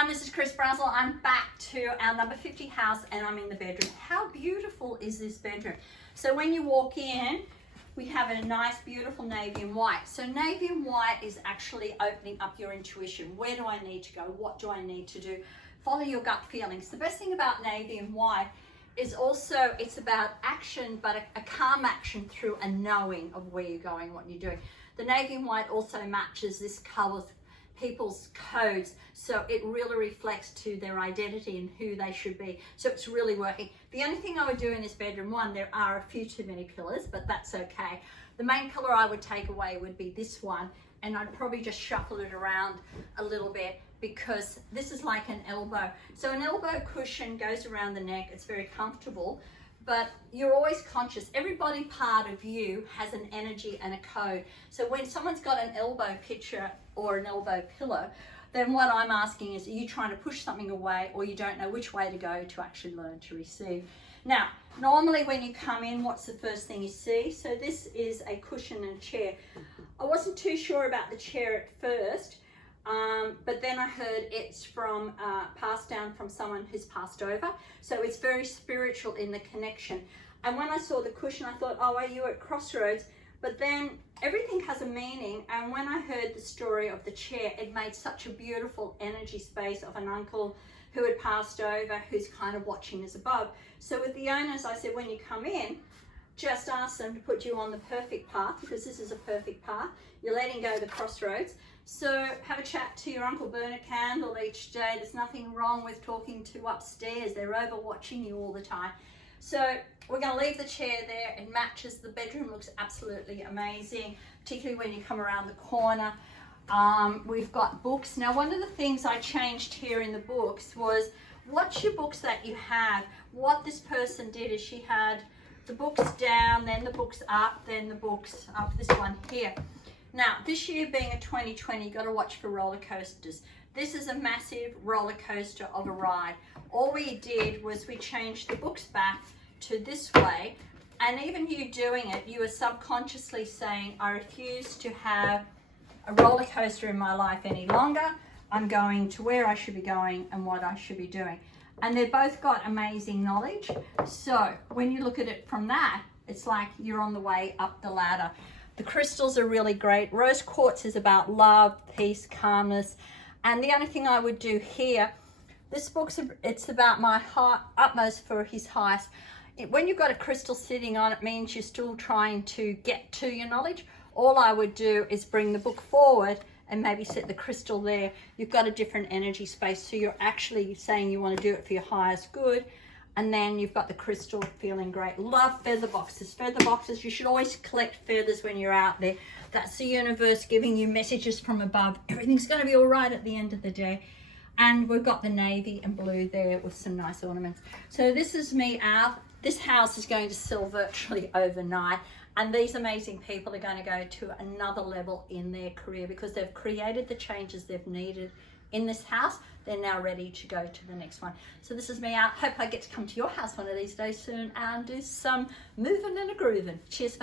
everyone, this is Brazel. I'm back to our number 50 house and I'm in the bedroom. How beautiful is this bedroom? So when you walk in, we have a nice beautiful navy and white. So navy and white is actually opening up your intuition. Where do I need to go? What do I need to do? Follow your gut feelings. The best thing about navy and white is also it's about action, but a calm action through a knowing of where you're going, what you're doing. The navy and white also matches this color people's codes, so it really reflects to their identity and who they should be. So it's really working. The only thing I would do in this bedroom, one, there are a few too many pillars, but that's okay. The main color I would take away would be this one, and I'd probably just shuffle it around a little bit because this is like an elbow. So an elbow cushion goes around the neck. It's very comfortable, but you're always conscious. Every body part of you has an energy and a code. So when someone's got an elbow picture or an elbow pillow, then what I'm asking is, are you trying to push something away, or you don't know which way to go to actually learn to receive? Now, normally when you come in, what's the first thing you see? So this is a cushion and chair. I wasn't too sure about the chair at first, but then I heard it's from passed down from someone who's passed over. So it's very spiritual in the connection. And when I saw the cushion, I thought, oh, are you at crossroads? But then everything has a meaning. And when I heard the story of the chair, it made such a beautiful energy space of an uncle who had passed over, who's kind of watching us above. So with the owners, I said, when you come in, just ask them to put you on the perfect path, because this is a perfect path. You're letting go of the crossroads. So have a chat to your uncle, burn a candle each day. There's nothing wrong with talking to upstairs. They're over watching you all the time. So we're going to leave the chair there. It matches. The bedroom looks absolutely amazing, particularly when you come around the corner. We've got books. Now, one of the things I changed here in the books was, what's your books that you have? What this person did is she had the books down, then the books up, then the books up, this one here. Now, this year being a 2020, you've got to watch for roller coasters. This is a massive roller coaster of a ride. All we did was we changed the books back to this way, and even you doing it, you are subconsciously saying, I refuse to have a roller coaster in my life any longer. I'm going to where I should be going and what I should be doing. And they've both got amazing knowledge. So when you look at it from that, it's like you're on the way up the ladder. The crystals are really great. Rose quartz is about love, peace, calmness. And the only thing I would do here, this book's, it's about my heart, utmost for his highest. When you've got a crystal sitting on, it means you're still trying to get to your knowledge. All I would do is bring the book forward and maybe set the crystal there. You've got a different energy space. So you're actually saying you want to do it for your highest good. And then you've got the crystal feeling great. Love feather boxes. Feather boxes, you should always collect feathers when you're out there. That's the universe giving you messages from above. Everything's going to be all right at the end of the day. And we've got the navy and blue there with some nice ornaments. So this is me out. This house is going to sell virtually overnight. And these amazing people are going to go to another level in their career because they've created the changes they've needed in this house. They're now ready to go to the next one. So this is me out. Hope I get to come to your house one of these days soon and do some moving and a grooving. Cheers.